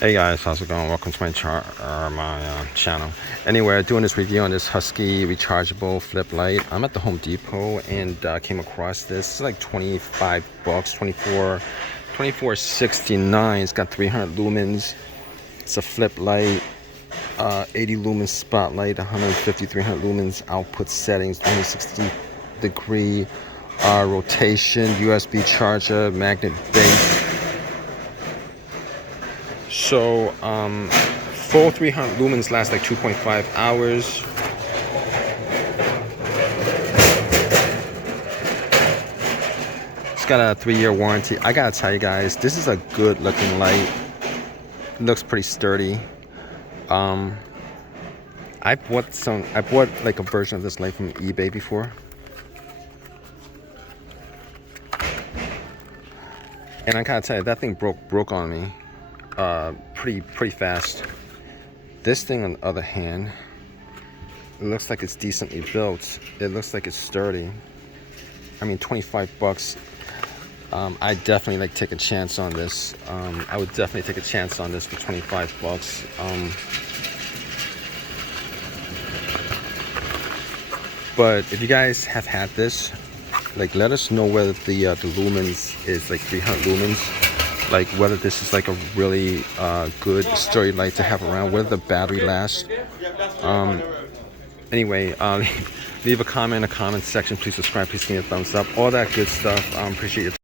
Hey guys, how's it going? Welcome to my channel. Anyway, I'm doing this review on this Husky rechargeable flip light. I'm at the Home Depot and came across this. It's like 25 bucks, 24.69. It's got 300 lumens. It's a flip light, 80 lumens spotlight, 150, 300 lumens output settings, 360-degree rotation, USB charger, magnet base. So full 300 lumens lasts like 2.5 hours. It's got a 3-year warranty. I gotta tell you guys, this is a good looking light. It looks pretty sturdy. I bought like a version of this light from eBay before, and I gotta tell you, that thing broke on me pretty fast. This thing, on the other hand, it looks like it's decently built. It looks like it's sturdy. I mean, 25 bucks. I definitely like take a chance on this. I would definitely take a chance on this for 25 bucks. But if you guys have had this, like, let us know whether the lumens is like 300 lumens. Like, whether this is like a really good sturdy light to have around, whether the battery lasts. Anyway, leave a comment in the comment section. Please subscribe, please give me a thumbs up, all that good stuff. Appreciate your